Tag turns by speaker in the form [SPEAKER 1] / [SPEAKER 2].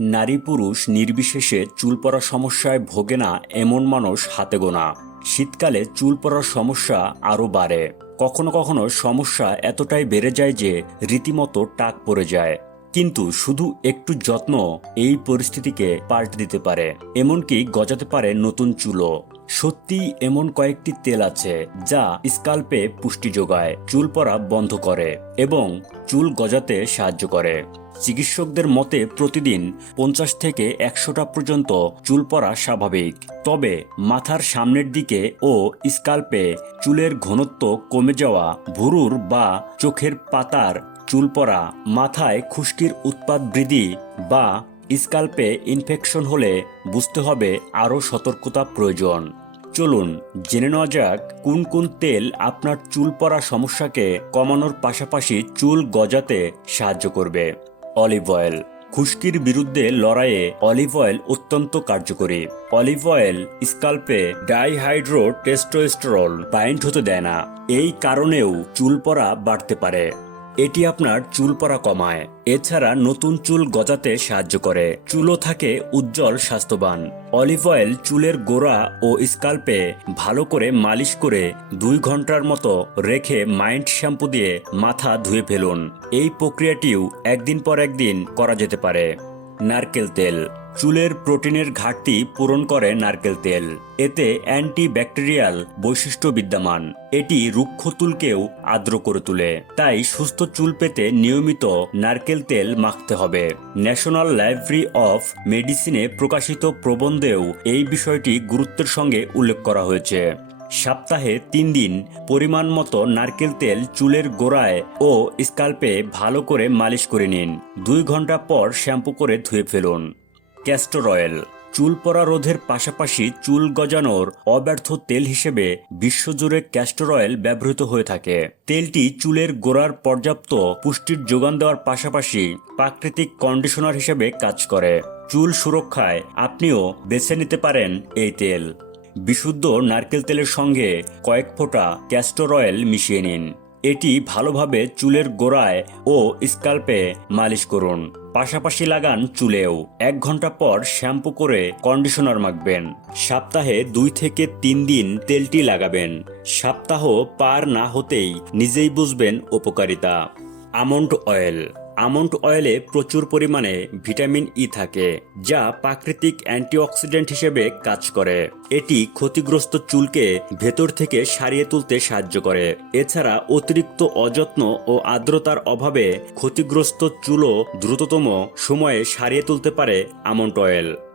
[SPEAKER 1] নারী পুরুষ নির্বিশেষে চুল পড়ার সমস্যায় ভোগে না এমন মানুষ হাতে গোনা। শীতকালে চুল পড়ার সমস্যা আরও বাড়ে। কখনো কখনো সমস্যা এতটাই বেড়ে যায় যে রীতিমতো টাক পড়ে যায়। কিন্তু শুধু একটু যত্ন এই পরিস্থিতিকে পাল্টে দিতে পারে। এমনকি গজাতে পারে নতুন চুলও। সত্যি এমন কয়েকটি তেল আছে যা স্কাল্পে পুষ্টি যোগায়, চুল পড়া বন্ধ করে এবং চুল গজাতে সাহায্য করে। চিকিৎসকদের মতে প্রতিদিন পঞ্চাশ থেকে একশোটা পর্যন্ত চুল পড়া স্বাভাবিক। তবে মাথার সামনের দিকে ও স্কাল্পে চুলের ঘনত্ব কমে যাওয়া ভুরুর বা চোখের পাতার চুল পড়া, মাথায় খুশকির উৎপাদ বৃদ্ধি বা স্কাল্পে ইনফেকশন হলে বুঝতে হবে আরও সতর্কতা প্রয়োজন। চলুন, জেনে নেওয়া যাক কোন কোন তেল আপনার চুল পড়া সমস্যাকে কমানোর পাশাপাশি চুল গজাতে সাহায্য করবে। Olive oil. খুশকির বিরুদ্ধে লড়াইয়ে অলিভ অয়েল অত্যন্ত কার্যকরী। অলিভ অয়েল স্কাল্পে ডাইহাইড্রো টেস্টোস্টেরল বাইন্ড হতে দেয় না। এই কারণেও চুল পড়া বাড়তে পারে। এটি আপনার চুল পড়া কমায়। এছাড়া নতুন চুল গজাতে সাহায্য করে। চুলও থাকে উজ্জ্বল, স্বাস্থ্যবান। অলিভ অয়েল চুলের গোড়া ও স্কাল্পে ভালো করে মালিশ করে দুই ঘণ্টার মতো রেখে মাইন্ড শ্যাম্পু দিয়ে মাথা ধুয়ে ফেলুন। এই প্রক্রিয়াটিও একদিন পর একদিন করা যেতে পারে। নারকেল তেল। চুলের প্রোটিনের ঘাটতি পূরণ করে নারকেল তেল। এতে অ্যান্টি ব্যাকটেরিয়াল বৈশিষ্ট্য বিদ্যমান। এটি রুক্ষ চুলকেও আর্দ্র করে তোলে। তাই সুস্থ চুল পেতে নিয়মিত নারকেল তেল মাখতে হবে। ন্যাশনাল লাইব্রেরি অফ মেডিসিনে প্রকাশিত প্রবন্ধেও এই বিষয়টি গুরুত্বের সঙ্গে উল্লেখ করা হয়েছে। সপ্তাহে তিন দিন পরিমাণ মতো নারকেল তেল চুলের গোড়ায় ও স্কাল্পে ভালো করে মালিশ করে নিন। দুই ঘণ্টা পর শ্যাম্পু করে ধুয়ে ফেলুন। ক্যাস্টর অয়েল চুল পড়া রোধের পাশাপাশি চুল গজানোর অব্যর্থ তেল হিসেবে বিশ্বজুড়ে ক্যাস্টর অয়েল ব্যবহৃত হয়ে থাকে। তেলটি চুলের গোড়ার পর্যাপ্ত পুষ্টির যোগান দেওয়ার পাশাপাশি প্রাকৃতিক কন্ডিশনার হিসেবে কাজ করে। চুল সুরক্ষায় আপনিও বেছে নিতে পারেন এই তেল। বিশুদ্ধ নারকেল তেলের সঙ্গে কয়েক ফোঁটা ক্যাস্টর অয়েল মিশিয়ে নিন। এটি ভালোভাবে চুলের গোড়ায় ও স্কাল্পে মালিশ করুন। পাশাপাশি লাগান চুলেও। এক ঘণ্টা পর শ্যাম্পু করে কন্ডিশনার মাখবেন। সপ্তাহে দুই থেকে তিন দিন তেলটি লাগাবেন। সপ্তাহ পার না হতেই নিজেই বুঝবেন উপকারিতা। Almond oil. আমন্ড অয়েলে প্রচুর পরিমাণে ভিটামিন ই থাকে, যা প্রাকৃতিক অ্যান্টিঅক্সিডেন্ট হিসেবে কাজ করে। এটি ক্ষতিগ্রস্ত চুলকে ভেতর থেকে সারিয়ে তুলতে সাহায্য করে। এছাড়া অতিরিক্ত অযত্ন ও আর্দ্রতার অভাবে ক্ষতিগ্রস্ত চুলও দ্রুততম সময়ে সারিয়ে তুলতে পারে আমন্ড অয়েল।